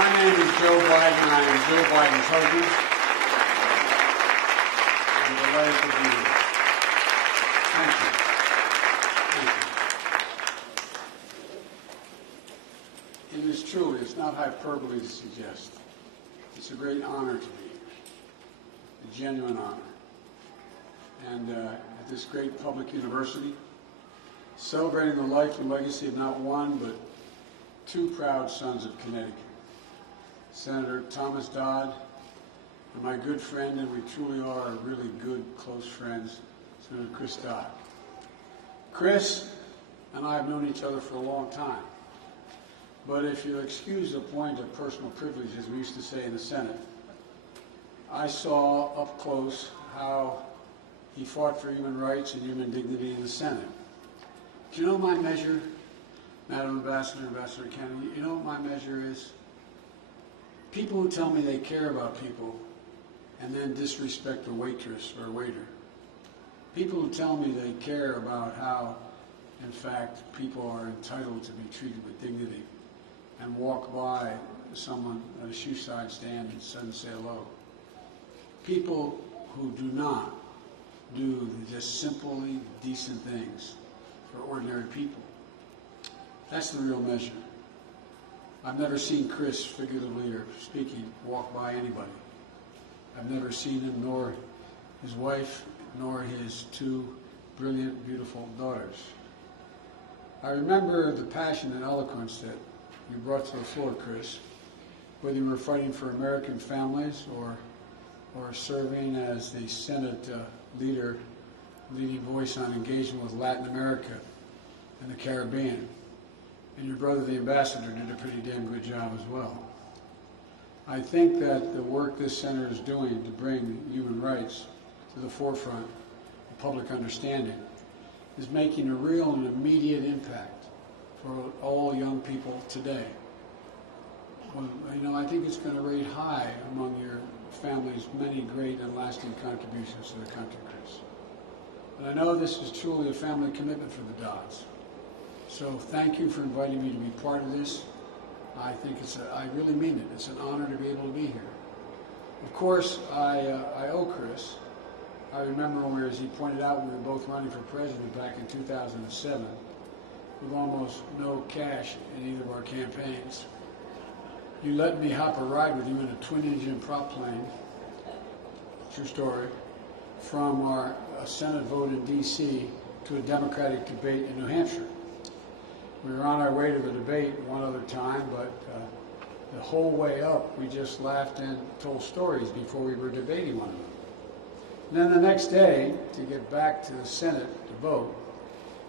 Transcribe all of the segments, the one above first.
My name is Joe Biden. I am Joe Biden's husband. I'm delighted to be here. Thank you. Thank you. It is truly, it's not hyperbole to suggest. It's a great honor to be here, a genuine honor. And at this great public university, celebrating the life and legacy of not one, but two proud sons of Connecticut, Senator Thomas Dodd and my good friend, and we truly are really good, close friends, Senator Chris Dodd. Chris and I have known each other for a long time, but if you'll excuse the point of personal privilege, as we used to say in the Senate, I saw up close how he fought for human rights and human dignity in the Senate. Do you know my measure, Madam Ambassador, Ambassador Kennedy, you know what my measure is? People who tell me they care about people and then disrespect a waitress or a waiter. People who tell me they care about how, in fact, people are entitled to be treated with dignity and walk by someone at a shoeshine stand and suddenly say hello. People who do not do the just simply decent things for ordinary people. That's the real measure. I've never seen Chris, figuratively or speaking, walk by anybody. I've never seen him, nor his wife, nor his two brilliant, beautiful daughters. I remember the passion and eloquence that you brought to the floor, Chris, whether you were fighting for American families or serving as the Senate leading voice on engagement with Latin America and the Caribbean. And your brother, the ambassador, did a pretty damn good job as well. I think that the work this center is doing to bring human rights to the forefront of public understanding is making a real and immediate impact for all young people today. Well, you know, I think it's going to rate high among your family's many great and lasting contributions to the country, Chris. And I know this is truly a family commitment for the Dodds. So thank you for inviting me to be part of this. I think I really mean it. It's an honor to be able to be here. Of course, I owe Chris. I remember when, as he pointed out, we were both running for president back in 2007 with almost no cash in either of our campaigns. You let me hop a ride with you in a twin-engine prop plane, true story, from our Senate vote in D.C. to a Democratic debate in New Hampshire. We were on our way to the debate one other time, but the whole way up, we just laughed and told stories before we were debating one another. And then the next day, to get back to the Senate to vote,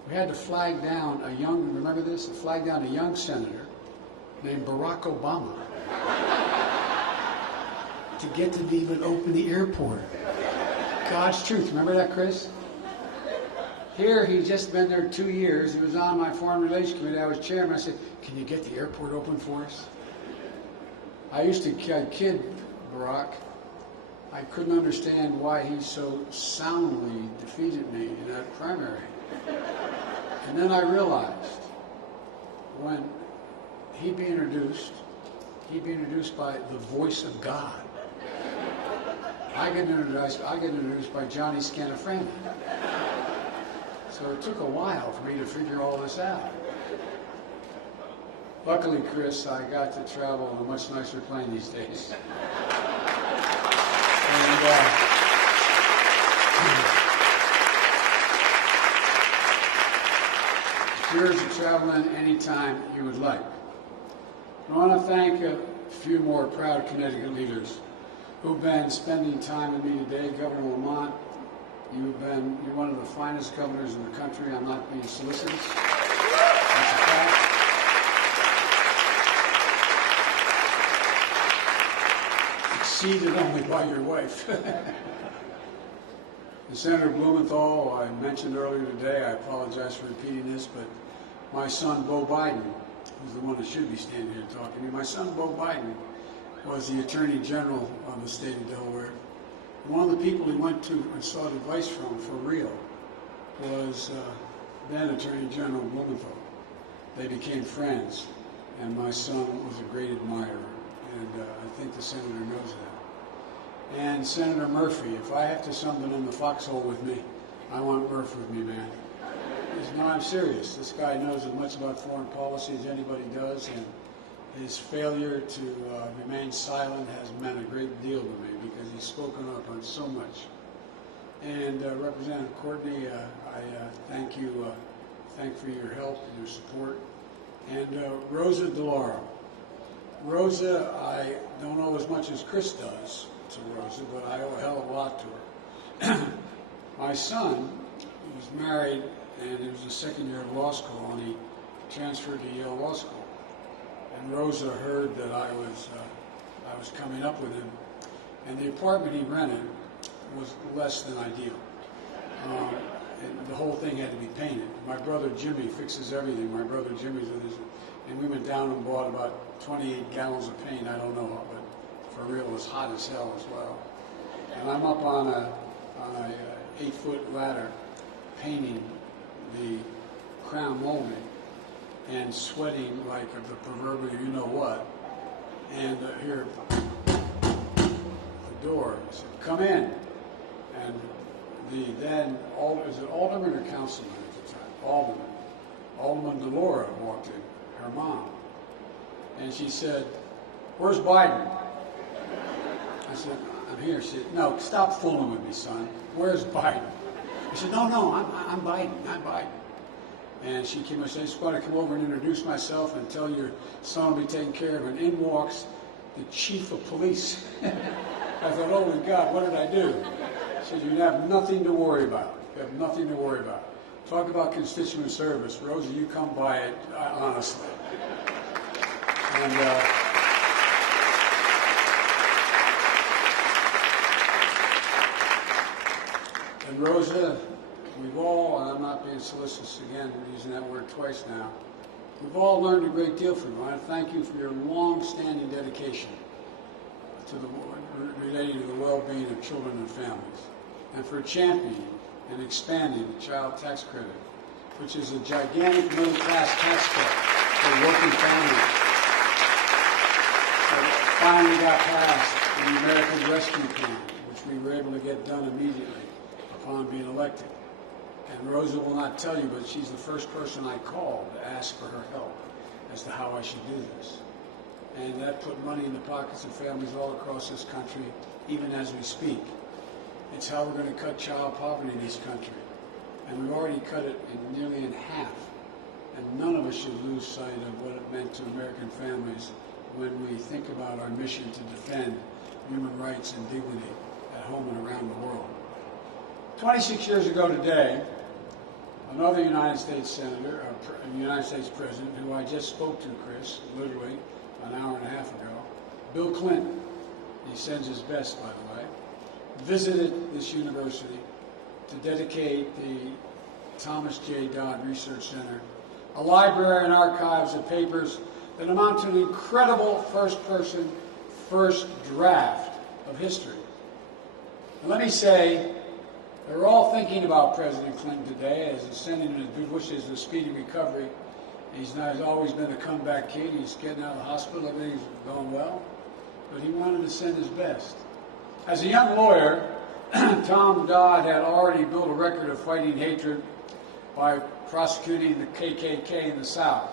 we had to flag down a young, remember this? Flag down a young senator named Barack Obama to get to even open the airport. God's truth. Remember that, Chris? Here, he'd just been there 2 years. He was on my Foreign Relations Committee. I was chairman. I said, can you get the airport open for us? I used to kid Barack. I couldn't understand why he so soundly defeated me in that primary. And then I realized when he'd be introduced by the voice of God. I get introduced by Johnny Scanafrani. So it took a while for me to figure all this out. Luckily, Chris, I got to travel on a much nicer plane these days. And it's yours to travel in any time you would like. I want to thank a few more proud Connecticut leaders who've been spending time with me today. Governor Lamont, you're one of the finest governors in the country. I'm not being solicitous. That's a fact. Exceeded only by your wife. And Senator Blumenthal, I mentioned earlier today, I apologize for repeating this, but my son, Beau Biden, who's the one that should be standing here talking to me, my son, Beau Biden, was the Attorney General of the state of Delaware. And one of the people he went to and sought advice from, for real, was then Attorney General Blumenthal. They became friends, and my son was a great admirer and I think the senator knows that. And Senator Murphy, if I have to something in the foxhole with me, I want Murph with me, man. No, I'm serious. This guy knows as much about foreign policy as anybody does, and his failure to remain silent has meant a great deal to me because he's spoken up on so much. And Representative Courtney, I thank you. Thank for your help and your support. And Rosa DeLauro. Rosa, I don't know as much as Chris does to Rosa, but I owe a hell of a lot to her. My son was married, and he was a second year of law school, and he transferred to Yale Law School. And Rosa heard that I was coming up with him, and the apartment he rented was less than ideal. And the whole thing had to be painted. My brother Jimmy fixes everything. My brother Jimmy's with his, and we went down and bought about 28 gallons of paint. I don't know, but for real, it was hot as hell as well. And I'm up on a 8-foot ladder painting the crown molding and sweating like the proverbial you know what. And here, the door, I said, "Come in." And is it Alderman or Councilman at the time? Alderman DeLauro walked in, her mom. And she said, "Where's Biden?" I said, "I'm here." She said, "No, stop fooling with me, son. Where's Biden?" I said, No, I'm Biden. I'm Biden." And she came and said, "I just want to come over and introduce myself and tell your son will be taken care of." And in walks the chief of police. I thought, "Holy God, what did I do?" She said, "You have nothing to worry about. You have nothing to worry about." Talk about constituent service. Rosa, you come by it, honestly. And Rosa, we've all, and I'm not being solicitous again, we're using that word twice now, we've all learned a great deal from you. I want to thank you for your long-standing dedication to relating to the well-being of children and families, and for championing and expanding the child tax credit, which is a gigantic middle-class tax cut for working families that finally got passed in the American Rescue Plan, which we were able to get done immediately upon being elected. And Rosa will not tell you, but she's the first person I called to ask for her help as to how I should do this. And that put money in the pockets of families all across this country, even as we speak. It's how we're going to cut child poverty in this country. And we've already cut it nearly in half. And none of us should lose sight of what it meant to American families when we think about our mission to defend human rights and dignity at home and around the world. 26 years ago today, another United States Senator, United States President, who I just spoke to, Chris, literally an hour and a half ago, Bill Clinton, he sends his best, by the way, visited this university to dedicate the Thomas J. Dodd Research Center, a library and archives of papers that amount to an incredible first-person, first draft of history. And let me say, they're all thinking about President Clinton today as he's sending his wishes a speedy recovery. He's always been a comeback kid. He's getting out of the hospital. Everything's going well. But he wanted to send his best. As a young lawyer, Tom Dodd had already built a record of fighting hatred by prosecuting the KKK in the South.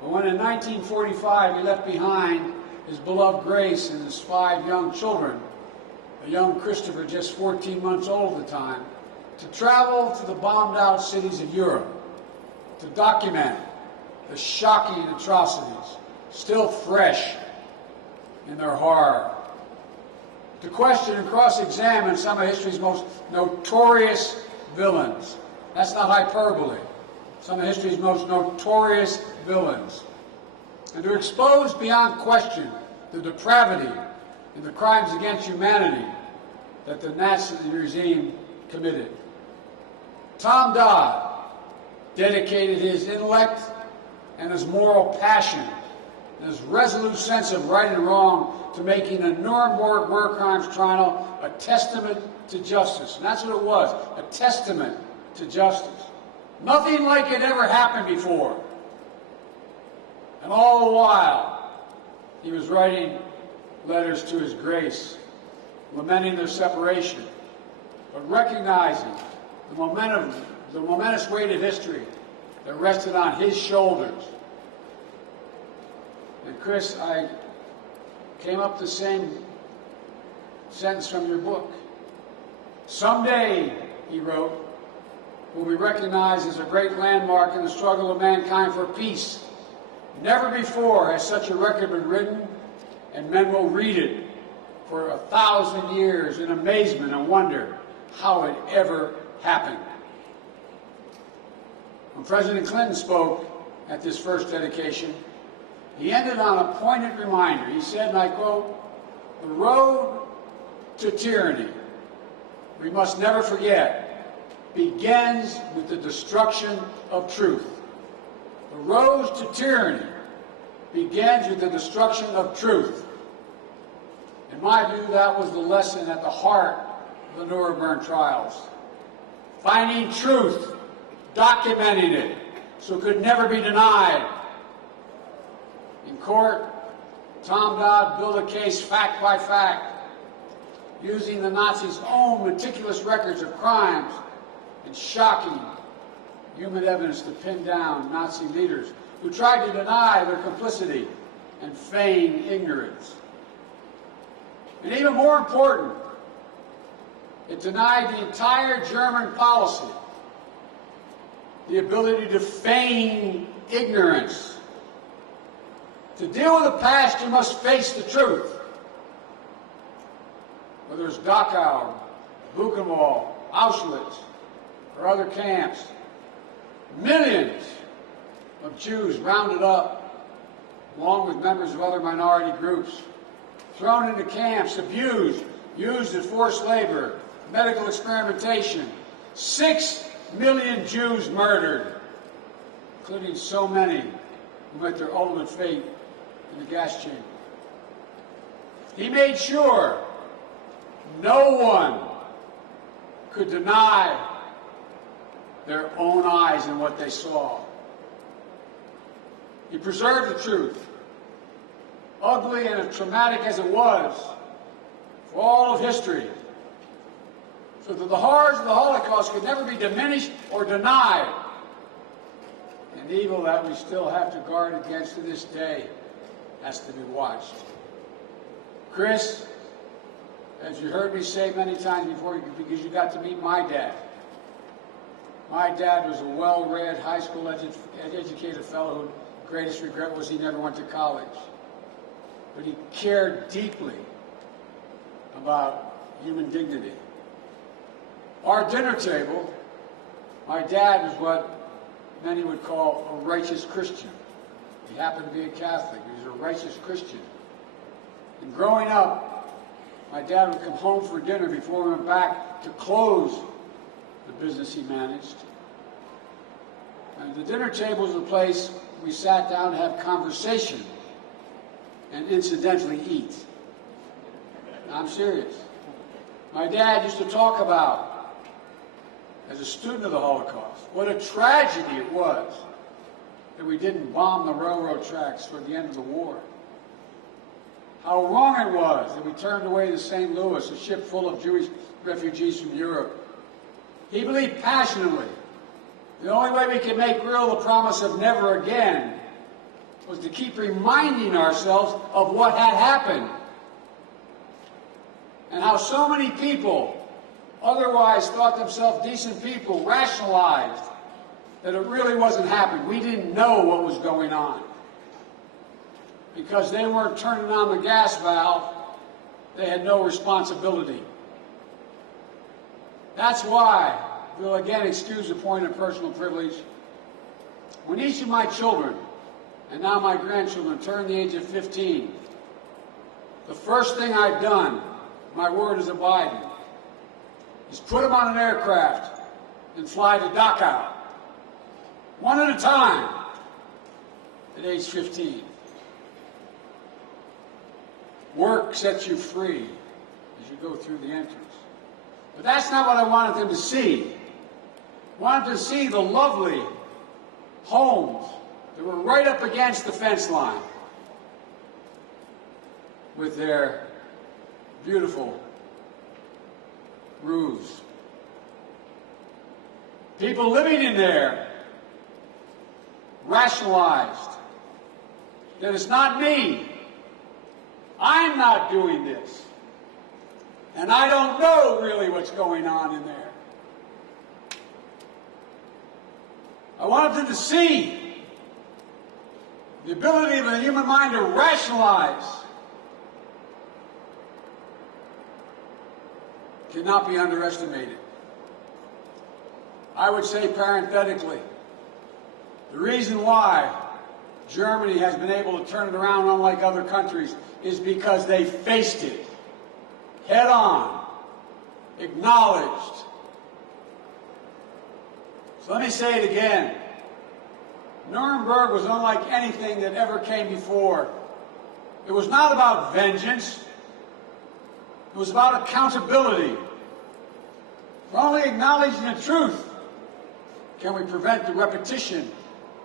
But when in 1945 he left behind his beloved Grace and his 5 young children, a young Christopher, just 14 months old at the time, to travel to the bombed-out cities of Europe to document the shocking atrocities still fresh in their horror, to question and cross-examine some of history's most notorious villains. That's not hyperbole. Some of history's most notorious villains. And to expose beyond question the depravity and the crimes against humanity that the Nazi regime committed. Tom Dodd dedicated his intellect and his moral passion and his resolute sense of right and wrong to making the Nuremberg war crimes trial a testament to justice. And that's what it was, a testament to justice. Nothing like it ever happened before. And all the while, He was writing letters to His Grace, lamenting their separation, but recognizing the momentous weight of history that rested on his shoulders. And Chris, I came up with the same sentence from your book. Someday, he wrote, will be recognized as a great landmark in the struggle of mankind for peace. Never before has such a record been written, and men will read it for 1,000 years in amazement and wonder how it ever happened. When President Clinton spoke at this first dedication, he ended on a poignant reminder. He said, and I quote, "The road to tyranny, we must never forget, begins with the destruction of truth." The road to tyranny begins with the destruction of truth. In my view, that was the lesson at the heart of the Nuremberg trials. Finding truth, documenting it, so it could never be denied. In court, Tom Dodd built a case fact by fact, using the Nazis' own meticulous records of crimes and shocking human evidence to pin down Nazi leaders who tried to deny their complicity and feign ignorance. And even more important, it denied the entire German policy the ability to feign ignorance. To deal with the past, you must face the truth. Whether it's Dachau, Buchenwald, Auschwitz, or other camps, millions of Jews rounded up, along with members of other minority groups, thrown into camps, abused, used as forced labor, medical experimentation. 6 million Jews murdered, including so many who met their ultimate fate in the gas chamber. He made sure no one could deny their own eyes and what they saw. He preserved the truth, ugly and as traumatic as it was, for all of history, so that the horrors of the Holocaust could never be diminished or denied, an evil that we still have to guard against to this day has to be watched. Chris, as you heard me say many times before, because you got to meet my dad. My dad was a well-read, high school educated fellow whose greatest regret was he never went to college. But he cared deeply about human dignity. Our dinner table, my dad was what many would call a righteous Christian. He happened to be a Catholic. He was a righteous Christian. And growing up, my dad would come home for dinner before we went back to close the business he managed. And the dinner table was the place we sat down to have conversation and incidentally eat. I'm serious. My dad used to talk about, as a student of the Holocaust, what a tragedy it was that we didn't bomb the railroad tracks toward the end of the war. How wrong it was that we turned away to St. Louis, a ship full of Jewish refugees from Europe. He believed passionately the only way we could make real the promise of never again was to keep reminding ourselves of what had happened and how so many people otherwise thought themselves decent people rationalized that it really wasn't happening. We didn't know what was going on. Because they weren't turning on the gas valve, they had no responsibility. That's why, we'll again excuse the point of personal privilege, when each of my children, and now my grandchildren, turn the age of 15, the first thing I've done, my word is abiding, is put them on an aircraft and fly to Dachau, one at a time, at age 15. Work sets you free as you go through the entrance. But that's not what I wanted them to see. I wanted them to see the lovely homes that were right up against the fence line. with their beautiful roofs. People living in there rationalized that it's not me. I'm not doing this. And I don't know really what's going on in there. I wanted them to see the ability of the human mind to rationalize cannot be underestimated. I would say parenthetically, the reason why Germany has been able to turn it around unlike other countries is because they faced it head on, acknowledged. So let me say it again. Nuremberg was unlike anything that ever came before. It was not about vengeance. It was about accountability. For only acknowledging the truth can we prevent the repetition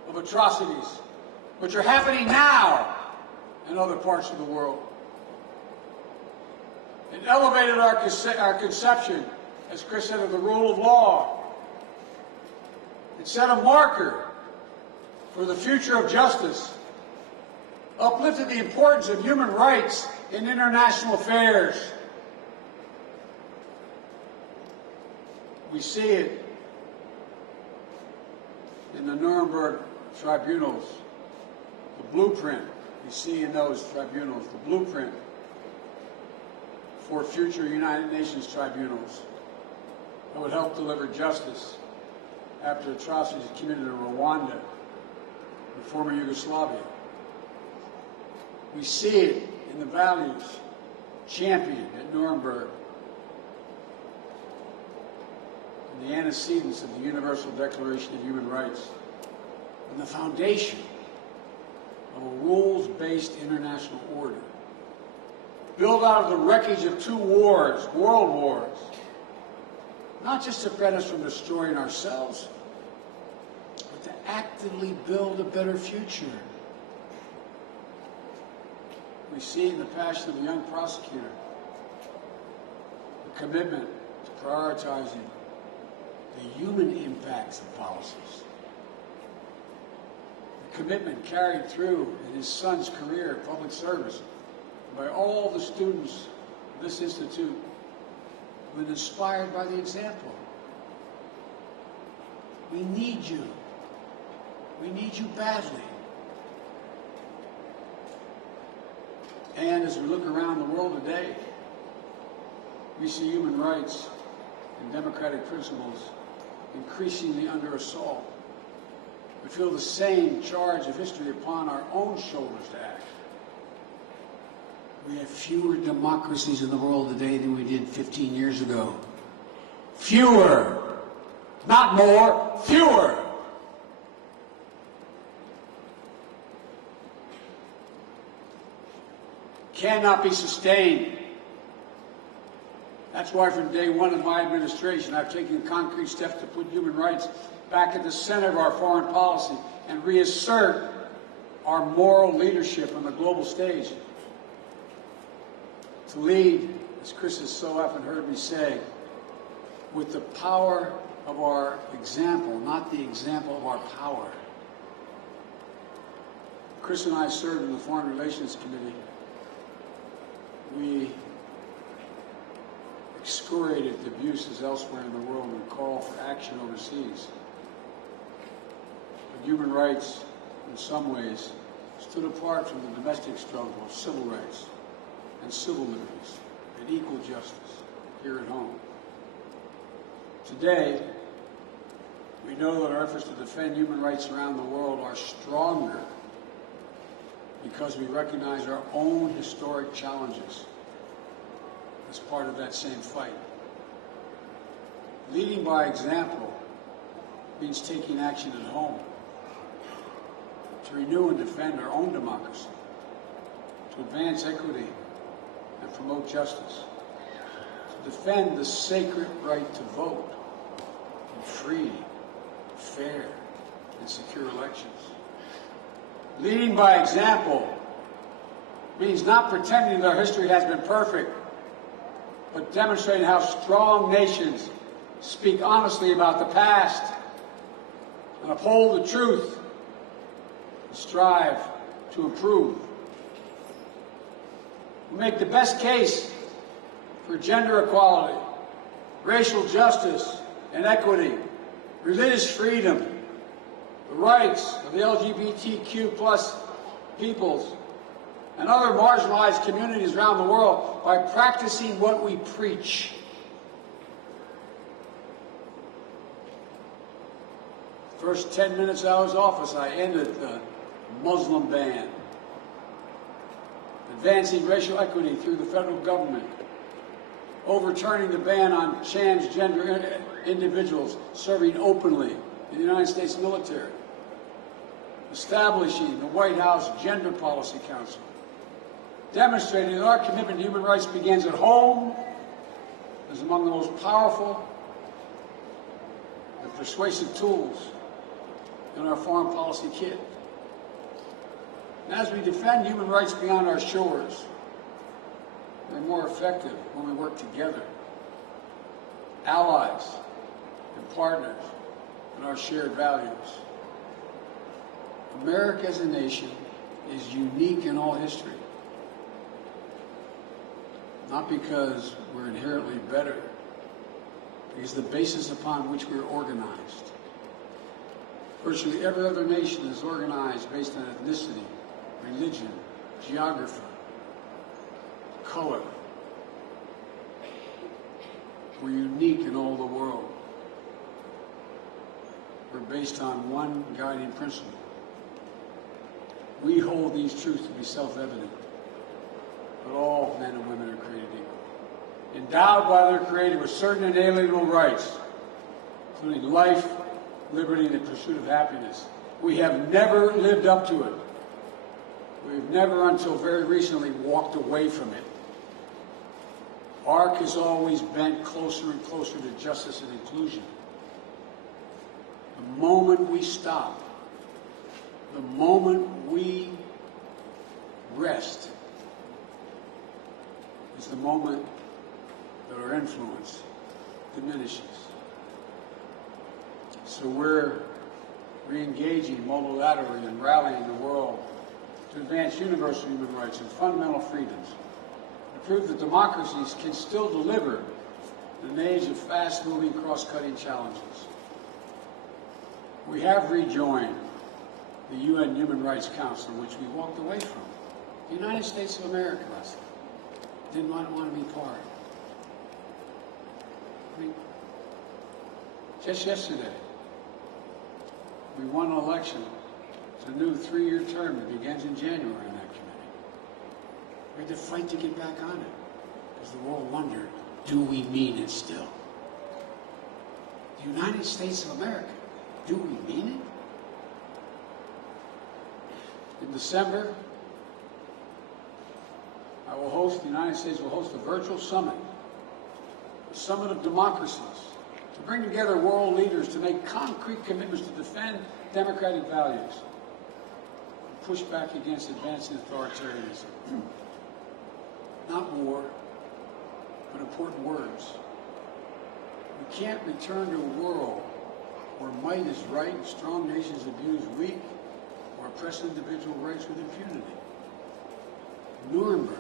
of atrocities which are happening now in other parts of the world. It elevated our conception, as Chris said, of the rule of law. It set a marker for the future of justice, uplifted the importance of human rights in international affairs. We see it in the Nuremberg tribunals, the blueprint we see in those tribunals, the blueprint for future United Nations tribunals that would help deliver justice after atrocities committed in Rwanda and former Yugoslavia. We see it in the values championed at Nuremberg, in the antecedents of the Universal Declaration of Human Rights, and the foundation of a rules-based international order, built out of the wreckage of 2 wars, world wars, not just to prevent us from destroying ourselves, but to actively build a better future. We see in the passion of a young prosecutor the commitment to prioritizing the human impacts of policies. The commitment carried through in his son's career of public service by all the students of this institute who have been inspired by the example. We need you. We need you badly. And as we look around the world today, we see human rights and democratic principles increasingly under assault. We feel the same charge of history upon our own shoulders to act. We have fewer democracies in the world today than we did 15 years ago. Fewer. Not more, fewer. Cannot be sustained. That's why from day one of my administration, I've taken concrete steps to put human rights back at the center of our foreign policy and reassert our moral leadership on the global stage. To lead, as Chris has so often heard me say, with the power of our example, not the example of our power. Chris and I served in the Foreign Relations Committee. We excoriated abuses elsewhere in the world and called for action overseas. But human rights, in some ways, stood apart from the domestic struggle of civil rights and civil liberties and equal justice here at home. Today, we know that our efforts to defend human rights around the world are stronger because we recognize our own historic challenges as part of that same fight. Leading by example means taking action at home to renew and defend our own democracy, to advance equity and promote justice, to defend the sacred right to vote in free, fair, and secure elections. Leading by example means not pretending that our history has been perfect, but demonstrating how strong nations speak honestly about the past and uphold the truth and strive to improve. We make the best case for gender equality, racial justice and equity, religious freedom, the rights of the LGBTQ plus peoples, and other marginalized communities around the world by practicing what we preach. First 10 minutes I was office, I ended the Muslim ban, advancing racial equity through the federal government, overturning the ban on transgender individuals serving openly in the United States military, establishing the White House Gender Policy Council, demonstrating that our commitment to human rights begins at home, is among the most powerful and persuasive tools in our foreign policy kit. And as we defend human rights beyond our shores, we're more effective when we work together, allies and partners in our shared values. America as a nation is unique in all history, not because we're inherently better, because the basis upon which we're organized. Virtually every other nation is organized based on ethnicity, religion, geography, color. We're unique in all the world. We're based on one guiding principle. We hold these truths to be self-evident, but all men and women are created equal, endowed by their Creator with certain inalienable rights, including life, liberty, and the pursuit of happiness. We have never lived up to it. We've never, until very recently, walked away from it. ARC has always bent closer and closer to justice and inclusion. The moment we stop, the moment we rest, is the moment that our influence diminishes. So we're re-engaging multilaterally and rallying the world to advance universal human rights and fundamental freedoms, to prove that democracies can still deliver in an age of fast-moving, cross-cutting challenges. We have rejoined the UN Human Rights Council, which we walked away from. The United States of America didn't want to be part. I mean, just yesterday, we won an election. It's a new 3-year term that begins in January in that committee. We had to fight to get back on it because the world wondered, do we mean it still? The United States of America, do we mean it? In December, the United States will host a virtual summit, a summit of democracies, to bring together world leaders to make concrete commitments to defend democratic values, and push back against advancing authoritarianism. Not war, but important words. We can't return to a world where might is right and strong nations abuse weak or oppress individual rights with impunity. Nuremberg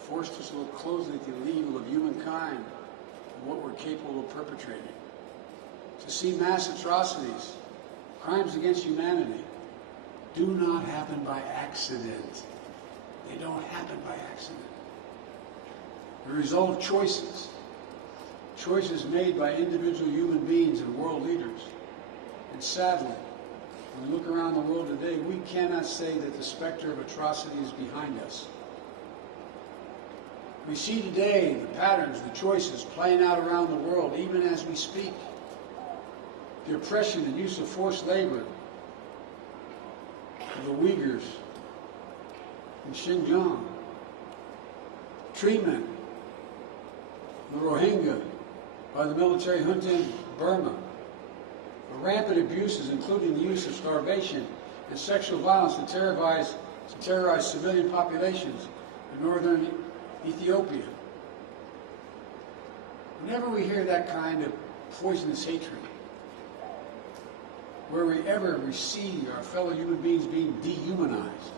forced us to look closely at the evil of humankind and what we're capable of perpetrating. To see mass atrocities, crimes against humanity, do not happen by accident. They don't happen by accident. The result of choices. Choices made by individual human beings and world leaders. And sadly, when we look around the world today, we cannot say that the specter of atrocity is behind us. We see today the patterns, the choices playing out around the world, even as we speak. The oppression and use of forced labor of the Uyghurs in Xinjiang. Treatment of the Rohingya by the military junta in Burma. The rampant abuses, including the use of starvation and sexual violence to terrorize to terrorize civilian populations in northern Ethiopia. Whenever we hear that kind of poisonous hatred, where we ever see our fellow human beings being dehumanized,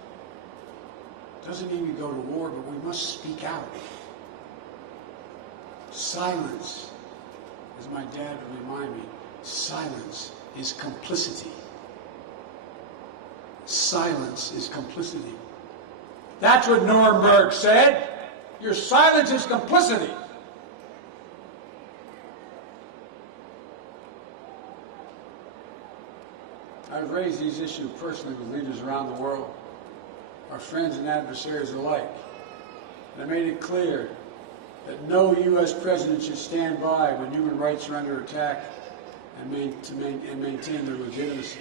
doesn't mean we go to war, but we must speak out. Silence, as my dad would remind me, silence is complicity. Silence is complicity. That's what Nuremberg said. Your silence is complicity. I've raised these issues personally with leaders around the world, our friends and adversaries alike. And I made it clear that no U.S. president should stand by when human rights are under attack and maintain their legitimacy.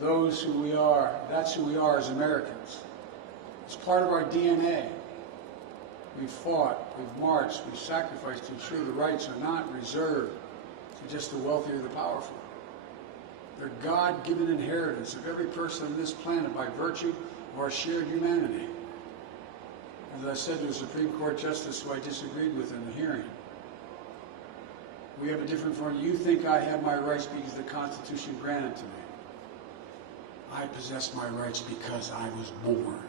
That's who we are as Americans. It's part of our DNA. We've fought, we've marched, we've sacrificed to ensure the rights are not reserved to just the wealthy or the powerful. They're God-given inheritance of every person on this planet by virtue of our shared humanity. As I said to a Supreme Court Justice who I disagreed with in the hearing, we have a different form. You think I have my rights because the Constitution granted to me. I possess my rights because I was born.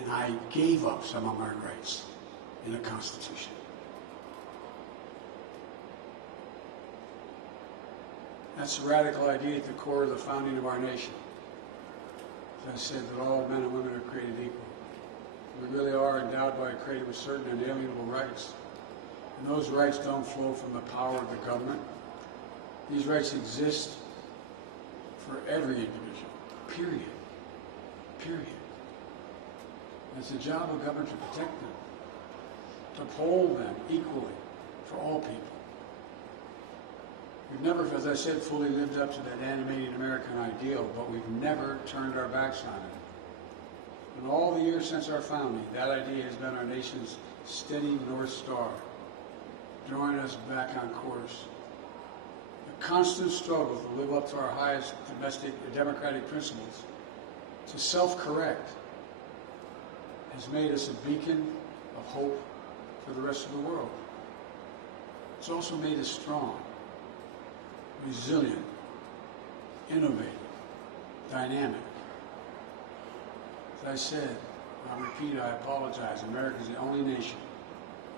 And I gave up some of my rights in the Constitution. That's the radical idea at the core of the founding of our nation. As I said, that all men and women are created equal. We really are endowed by a creator with certain inalienable rights. And those rights don't flow from the power of the government. These rights exist for every individual, period. Period. And it's the job of government to protect them, to uphold them equally for all people. We've never, as I said, fully lived up to that animating American ideal, but we've never turned our backs on it. In all the years since our founding, that idea has been our nation's steady North Star, drawing us back on course. The constant struggle to live up to our highest domestic democratic principles, to self-correct, has made us a beacon of hope for the rest of the world. It's also made us strong, resilient, innovative, dynamic. As I said, and I'll repeat, I apologize, America is the only nation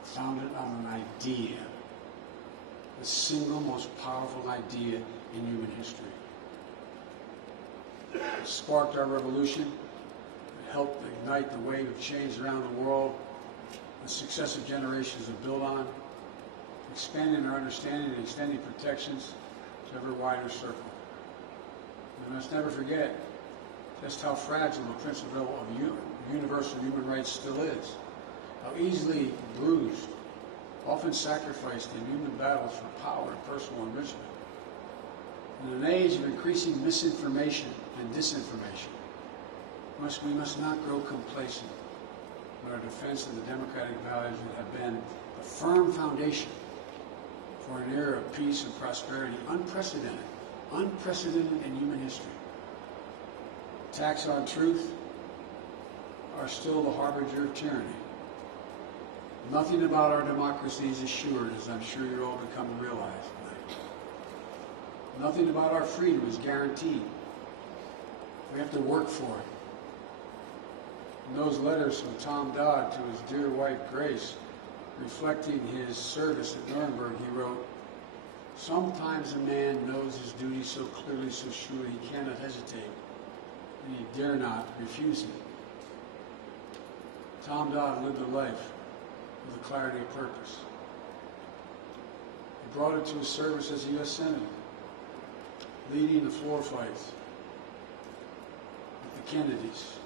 founded on an idea, the single most powerful idea in human history. It sparked our revolution, it helped ignite the wave of change around the world that successive generations have built on, expanding our understanding and extending protections to ever wider circle. We must never forget just how fragile the principle of universal human rights still is, how easily bruised, often sacrificed in human battles for power and personal enrichment. In an age of increasing misinformation and disinformation, we must not grow complacent in our defense of the democratic values that have been the firm foundation for an era of peace and prosperity unprecedented in human history. Attacks on truth are still the harbinger of tyranny. Nothing about our democracy is assured, as I'm sure you're all becoming to realize tonight. Nothing about our freedom is guaranteed. We have to work for it. In those letters from Tom Dodd to his dear wife Grace, reflecting his service at Nuremberg, he wrote, "Sometimes a man knows his duty so clearly, so surely, he cannot hesitate, and he dare not refuse it." Tom Dodd lived a life with a clarity of purpose. He brought it to his service as a U.S. Senator, leading the floor fights with the Kennedys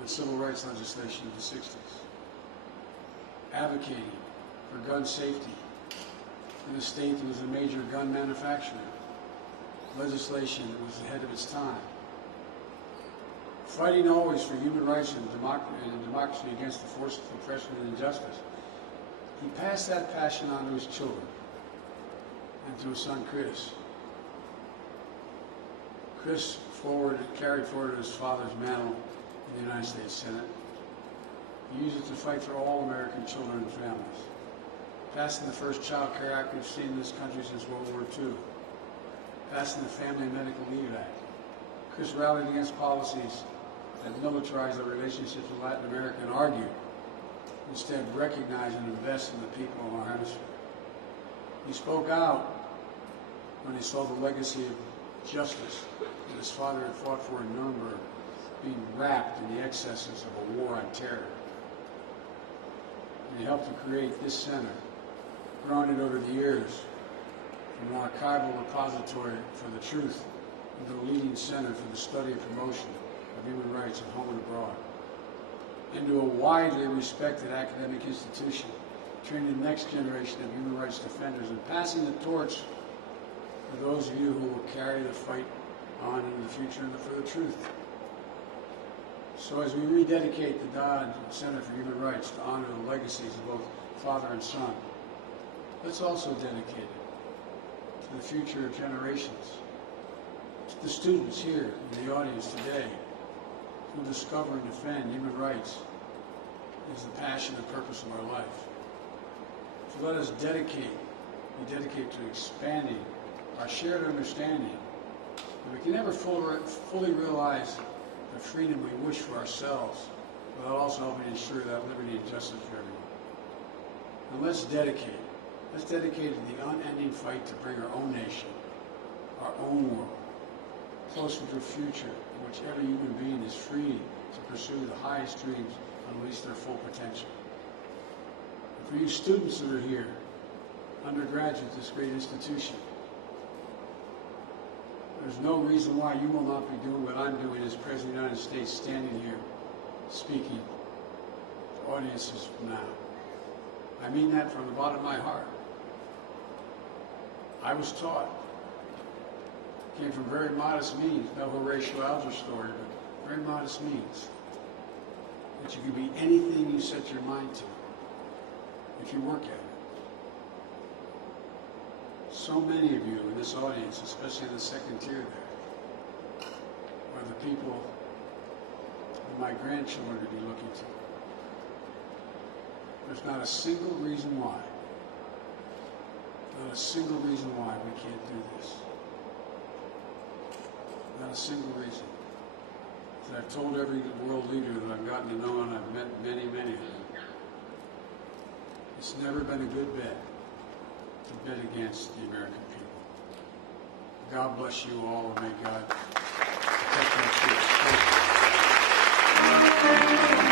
on civil rights legislation in the 60s, advocating for gun safety in a state that was a major gun manufacturer, legislation that was ahead of its time, fighting always for human rights and democracy against the forces of oppression and injustice. He passed that passion on to his children, and to his son Chris. Chris carried forward his father's mantle in the United States Senate. He used it to fight for all American children and families, passing the first Child Care Act we've seen in this country since World War II, passing the Family and Medical Leave Act. Chris rallied against policies that militarize our relationships with Latin America and argued, instead recognize and invest in the people of our hemisphere. He spoke out when he saw the legacy of justice that his father had fought for in Nuremberg being wrapped in the excesses of a war on terror. And he helped to create this center, growing it over the years from an archival repository for the truth into a leading center for the study and promotion of human rights at home and abroad, into a widely respected academic institution, training the next generation of human rights defenders and passing the torch for those of you who will carry the fight on in the future and for the truth. So as we rededicate the Dodd Center for Human Rights to honor the legacies of both father and son, let's also dedicate it to the future generations, to the students here in the audience today who discover and defend human rights is the passion and purpose of our life. So let us be dedicated to expanding our shared understanding that we can never fully realize the freedom we wish for ourselves without also helping ensure that liberty and justice for everyone. And let's dedicate to the unending fight to bring our own nation, our own world, closer to a future in which every human being is free to pursue the highest dreams and unleash their full potential. And for you students that are here, undergraduates at this great institution, there's no reason why you will not be doing what I'm doing as President of the United States, standing here, speaking to audiences now. I mean that from the bottom of my heart. I was taught, came from very modest means, no Horatio Alger story, but very modest means, that you can be anything you set your mind to if you work at it. So many of you in this audience, especially in the second tier there, are the people that my grandchildren would be looking to. There's not a single reason why, we can't do this. Not a single reason. As I've told every world leader that I've gotten to know, and I've met many, many of them, it's never been a good bet to bet against the American people. God bless you all, and may God protect our troops.